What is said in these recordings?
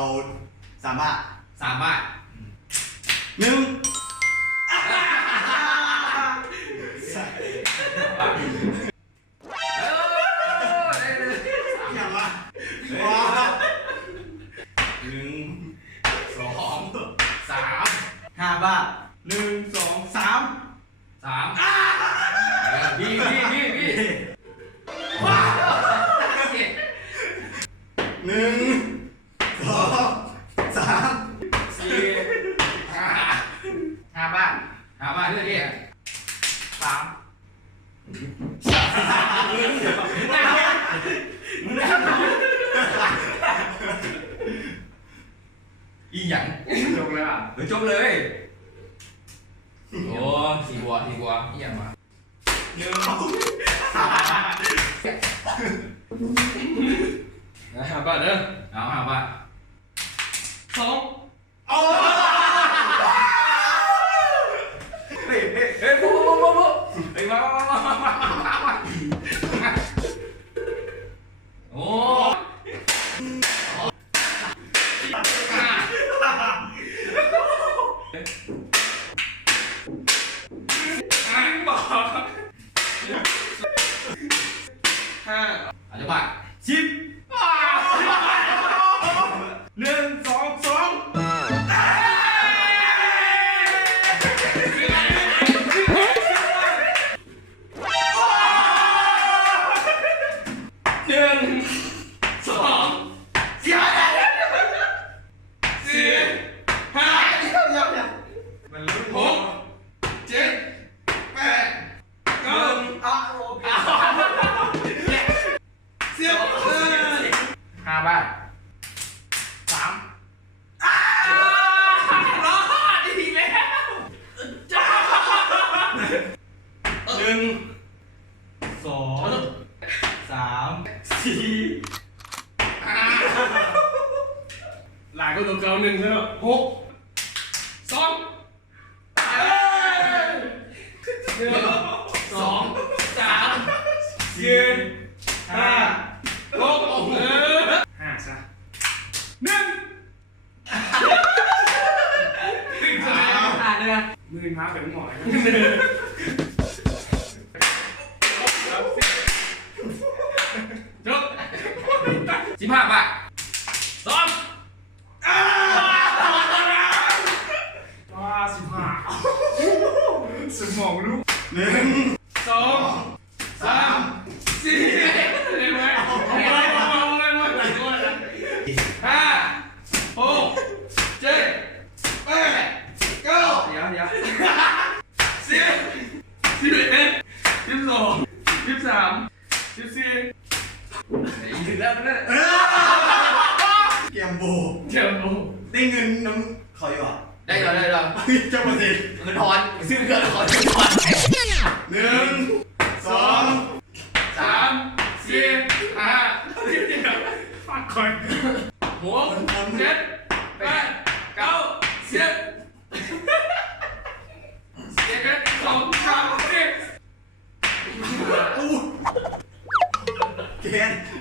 เอา3 บาท3 บาท1อย่างวะว้า1 2 3 5 บาท1 2 3 พี่ว้าว1 2 3 4 5 บาทเรื่องนี้3อีหยังจบเลยอ่ะจบเลยโอ้4 บัวอีหยังมา5 บาทเด้อเอา5 บาท2เอาเฮ้ยปุ๊บเฮ้ยมาโอ้อาจจะบาท10 1 2 25 บาท3รอดอีกแล้วจ้า1 2 3 4 หลายคนตัวเก่า1แล้ว6 2 2 3 4 5 6 5ซะ1มือม้าเป็นหมอยจบ15 บาทซ้อม15สมองลูก1 2 3 4เลยไหมเลย5 6 7 8 9เดี๋ยว10 11 12 13 14ถึงแล้วนั่นเกมโบ เจ้าโบ ได้เงินน้ำเขาอยู่อ่ะ ได้แล้วเจ้าประสิทธิ์ เงินทอนซื้อเงินขอซื้อทอน1 2 3 4 5ฝากคอย6 7 8 9 10 11 12 13 อู้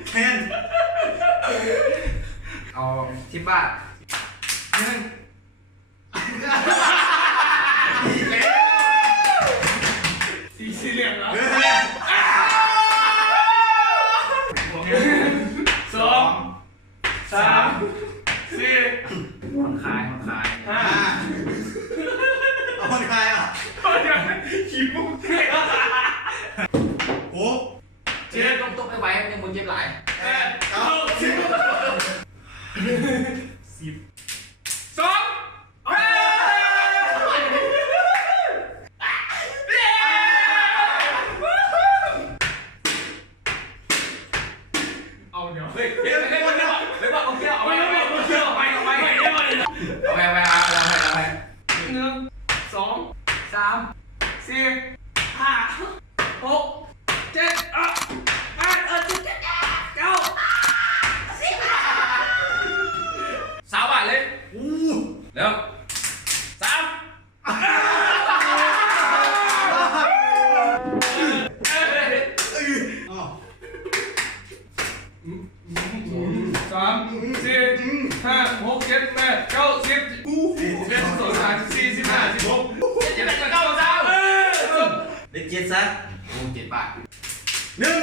แคนเอา10 บาทสีเหลืองเหรอ2 3 4ผ่อนคลาย5เอาคนใครอ่ะขี้มุกโอ้เจ็บต้องไปไว้ยังมึงเจ็บหลาย8 9 10 2 นะ โอ้7 บาท หนึ่ง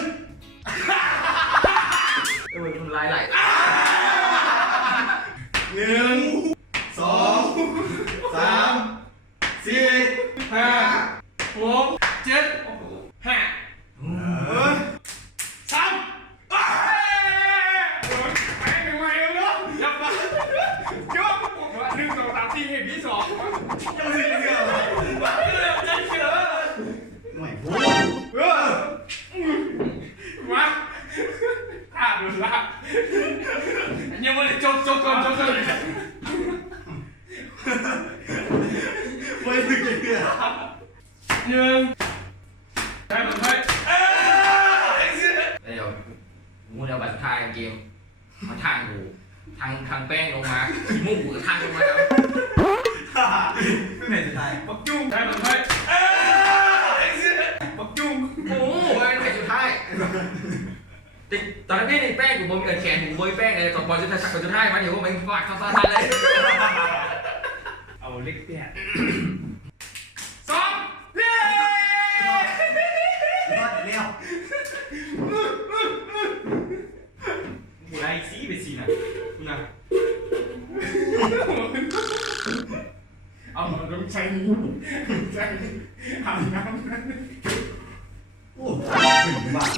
มันลายไหล หนึ่งสองสามสี่ห้าหกเจ็ดห้าสามไม่ไหวแล้วยับมาโยก1 2 3 4เห็นที่2 ยังไม่ได้เชื่อเลย ใจเชื่อ ไม่พูด มาขาดดูละยังไม่ได้จบก่อน ไม่ถึงจะเชื่อ 1ได้หมดเลย เดี๋ยวมูเดียวบัตรทายเกมมาทางกูทางแป้งลงมาขี้มูกกูทางลงมาแล้ว ไม่สุดท้าย ปักจุ้งได้หมดเลยปักจุ้ง โอ้โหเป็นแผ่นสุดท้ายตอนนั้นนี่แป้งกูบอมเกิดแขนกูบอยแป้งไงตอนบอลจะทักคนสุดท้ายมาเดี๋ยวมันฟาดฟาดเลย เอาเล็กเนี่ย2เย้ รอดแล้ว กูได้ซีไปซีนะนะเอาต้องใช้อาบน้ำ โอ้ถึงบ้าน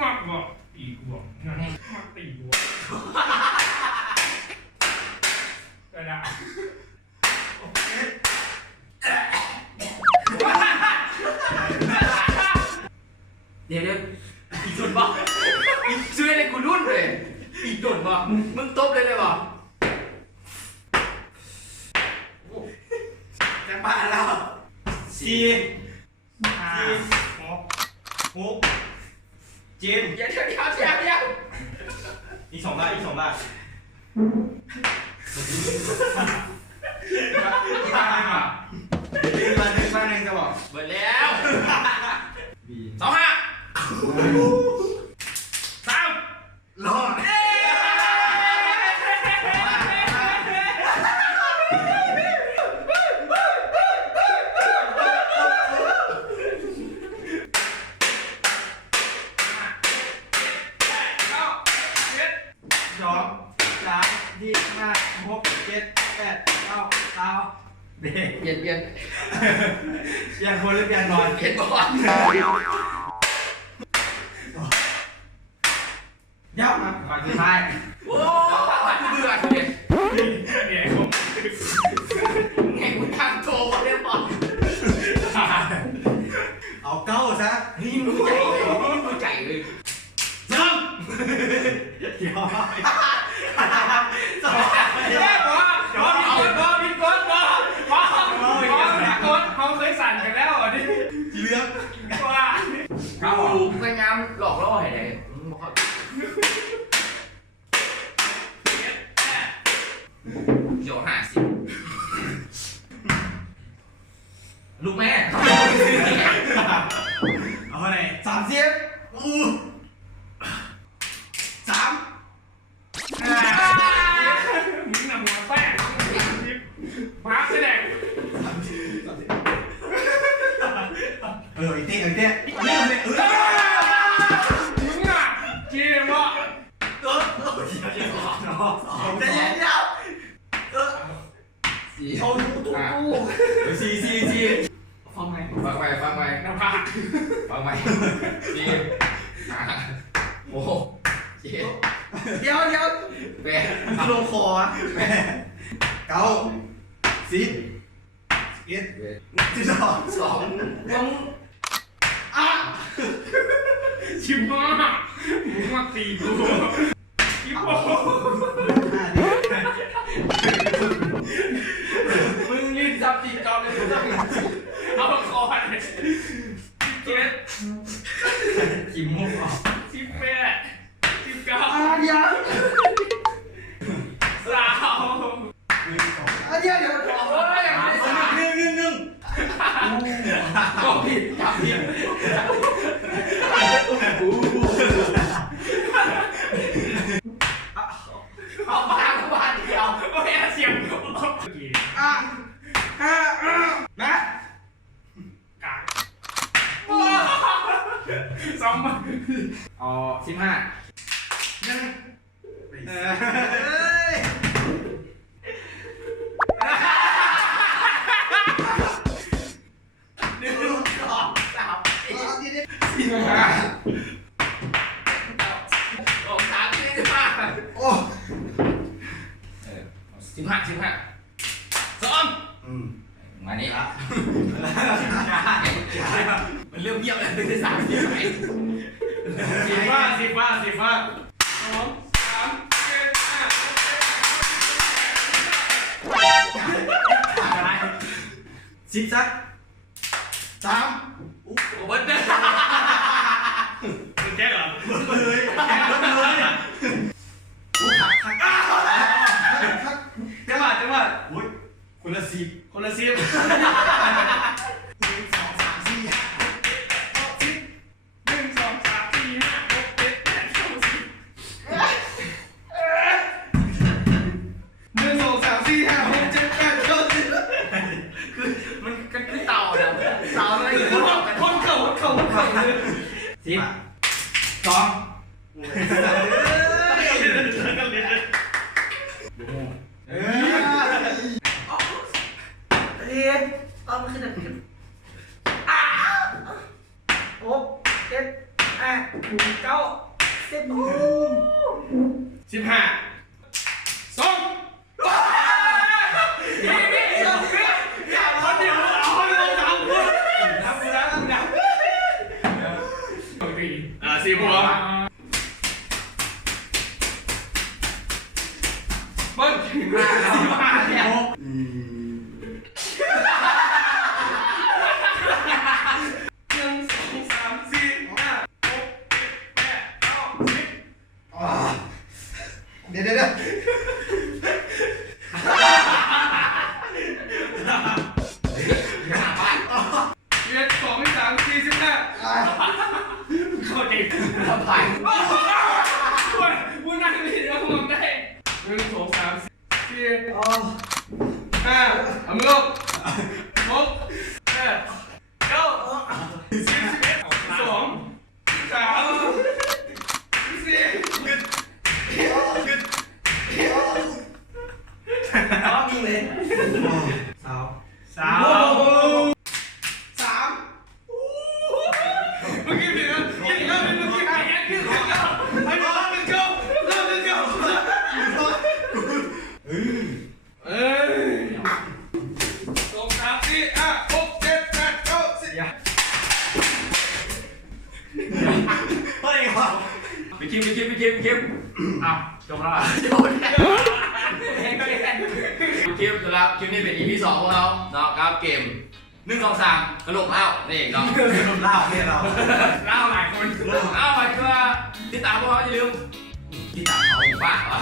มากบอกตีกูบอกมากตีกูกระดาษ เดี๋ยวอีกจุดบ่อีกช่วยเลยกูรุ่นเลยอีกจุดบ่มึงตบเลยบ่ จะบ้านแล้วสี่ 5 หกเจ็ด เดี๋ยว อีก2 บาทอีก2 บาท 6มาเลยว่ะ บ้านหนึ่งจะบอก เบิดแล้ว บี 25 3 รอดสองสามสี่ห้าหกเจ็ดแปดเก้าเด็ก เปลี่ยน เปลี่ยนคนหรือเปลี่ยนนอน เปลี่ยนบอล ยับมาก่อนสุดท้าย โอ้เบื่อเด็ก เนี่ยผม ไงกูทางโตเรียบร้อย เอาเก้าซะ นี่มึงใจเลยมึงใจเลย จำเดี๋ยวสอง ผิดกฎเขาเคยสั่นกันแล้วอ่ะดิ สีเหลือง ว่า กูพยายามหลอกล่อให้ได้เดี๋ยว50ลูกแม่ เอาไหน30อู้3 มึงน่ะหัวแป้งมาแสดง อีกเต้นี่มันเนี่ยมึงอ่ะเกมอ่ะ ใจเย็นเดี๋ยวเอาสี่ ฟังไหม ฟังไป น้ำผ้า ฟังไปดีโอ้เจ็ด เดี๋ยว แปด โลคอ9 10 11 12 2มึง ชิมมามึงมาตีกูชิมโป้ มึงรีบจับตีจอมเลยมึงจับ เอาคอเลย17 กี่โมง 18 19 เดี๋ยว 3 เดี๋ยว เฮ้ย 1 ก็ผิดจับผิดเอาบ้านเดียว ไม่เอาเสียง เอา15 15ซ้อมมานี่ละมันเริ่มเงียบแล้วเป็น3 4ไหม 10 10สัก3 โอ้เบิร์ดเด้อ มึงแก้เหรอ เลยจังหวะอุ้ยคนละ10 คนละ10 1 2 3 4 5 6 7 8 9 10 1 2 3 4 5 6 7 8 9 10 1 2 3 4 5 6 7 8 9 10 คือมันกันคือเต่าเนี่ยเต่าอะไรอยู่ คนเก่าเลย 10 2 เอามันขึ้นขึ้น 6 7 8 9 10 15 2คนเดียวเอาคนละ3คนนับ4หัวเบิ้ล15เนี่ย เดี๋ยวเข้าใจ ทำผ่าน พูดนั่งนี่เดี๋ยวมองได้1 2 3 4 5เอามือลง6 8 9 10 11 12 มีเลย 3 เมื่อกี้ผิดนะเมื่อกี้ผิดให้บอกว่าเป็นเก้า2 3 4 5 6 7 8 9 10 เฮ้ยว่ะ ไปคิมอ้าวจบแล้วคลิปนะครับคลิปนี้เป็น EP 2ของเราเนาะครับเกม1 2 3กระโหลกเล่านี่เองเนาะ เล่าเนี่ยเรา เล่าหลายคน เอาไปเพื่อติดตามพวกเราอย่าลืมติดตามเขาอยู่บ้าเหรอ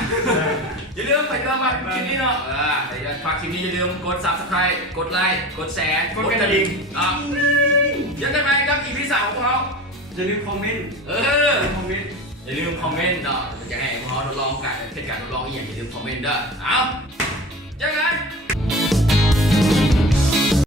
อย่าลืมไปติดตามคลิปนี้เนาะฝากคลิปนี้อย่าลืมกด Subscribe กดไลค์กดแชร์กดกระดิ่งเจอกันใหม่กับ EP 3ของพวกเรา อย่าลืมคอมเมนต์ คอมเมนต์ อย่าลืมคอมเมนต์เนาะจะให้พวกเราทดลองกันเป็นการทดลองอีกอย่างอย่าลืมคอมเมนต์เด้อเอาเจอกัน